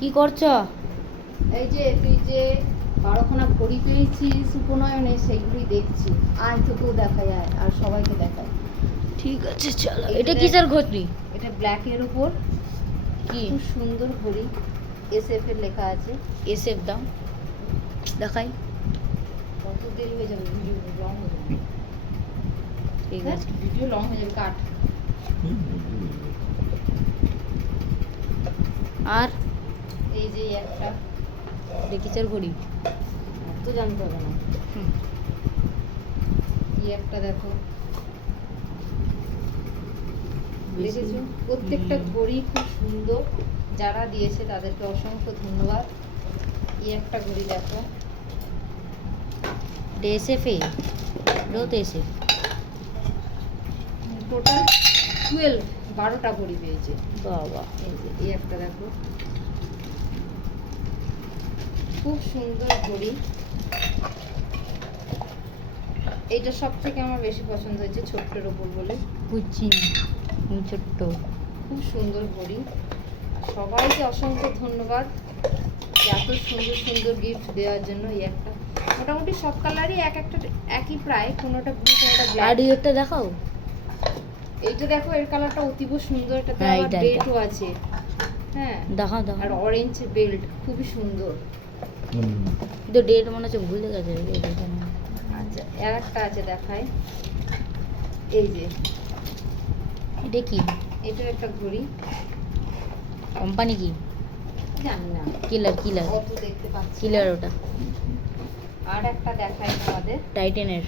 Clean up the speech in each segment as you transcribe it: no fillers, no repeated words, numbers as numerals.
কি করছো? এই যে তুই যে 12খানা ঘড়ি পেয়েছিস উপনয়নে, সেগুলি দেখছি। আয় তোকেও দেখাই, আয় আর সবাইকে দেখাই। ঠিক আছে চলো। এটা কিসের ঘড়ি? এটা ব্ল্যাকের উপর কি খুব সুন্দর ঘড়ি, SF এর লেখা আছে। এসএফ দাও দেখাই। কত দেরি হয়ে যাবে, ভিডিও লং হয়ে যাবে। ঠিক হ্যাঁ, আছে ভিডিও লং হয়ে যাবে, কাট। আর এই যে একটা, এটা কিসের ঘড়ি? তো জানতে হবে না। হুম। এই একটা দেখো, দেখেছো? প্রত্যেকটা ঘড়ি খুব সুন্দর, যারা দিয়েছে তাদেরকে অসংখ্য ধন্যবাদ। এই একটা ঘড়ি দেখো, এটা এসএফ এ, এটাও তো এসএফ। টোটাল 12টা ঘড়ি পেয়েছে। বাবা এই যে এই একটা দেখো, খুব সুন্দর ঘড়ি। এইটা সব থেকে আমার বেশি পছন্দ হয়েছে, ছোট্টের ওপর বলে। বুঝছি ছোট্ট। খুব সুন্দর ঘড়ি। সবাইকে অসংখ্য ধন্যবাদ এত সুন্দর সুন্দর গিফট দেওয়ার জন্য। এই একটা, মোটামুটি সব কালারই এক একটা একই প্রায়, কোনোটা ব্লু কোনোটা আর ব্ল্যাক। এটা দেখাও। এইটা দেখো, এর কালারটা অতীব সুন্দর, এটাতে হ্যাঁ, আবার এইটা, বেল্টও আছে। হ্যাঁ, দেখাও দেখাও। আর অরেঞ্জ বেল্ট, খুবই সুন্দর। কিন্তু ডেট মনে হচ্ছে ভুলে গেছে এখানে। আচ্ছা, আর একটা আছে দেখাই। এই যে এটা কি এটা একটা ঘড়ি, কোম্পানি? কি জানি না, কিলার? কিলার অত দেখতে পাচ্ছি না। কিলার ওটা আর একটা দেখাই আমাদের, টাইটেনের।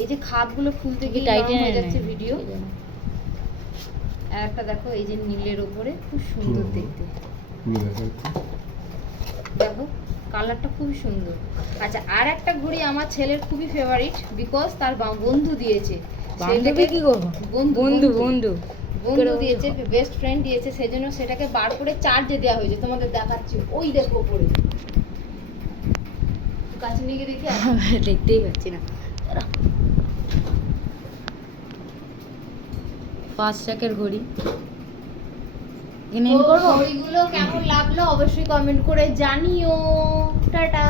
এই যে খাপগুলো খুলতে কি গিয়ে নরম টাইটেনের হয়ে যাচ্ছে নাকি? ভিডিও। কি জানি। আর একটা দেখো, এই যে নীলের উপরে, খুব সুন্দর দেখতে। দেখো কালারটা খুবই সুন্দর। আচ্ছা, আর একটা ঘড়ি আমার ছেলের খুবই ফেভারিট, বিকজ তার বন্ধু দিয়েছে। বান্ধবী কি গো? বন্ধু বন্ধু বন্ধু বন্ধু দিয়েছে, বেস্ট ফ্রেন্ড দিয়েছে, সেজন্য সেটাকে বার করে চার্জে দেওয়া হয়েছে। তোমাদের দেখাচ্ছি, ওই দেখো উপরে। কাছে নিয়ে গিয়ে দেখি। দেখতেই পাচ্ছি না। 5 টাকার ঘড়ি। ঘড়িগুলো কেমন লাগলো অবশ্যই কমেন্ট করে জানিও। টাটা।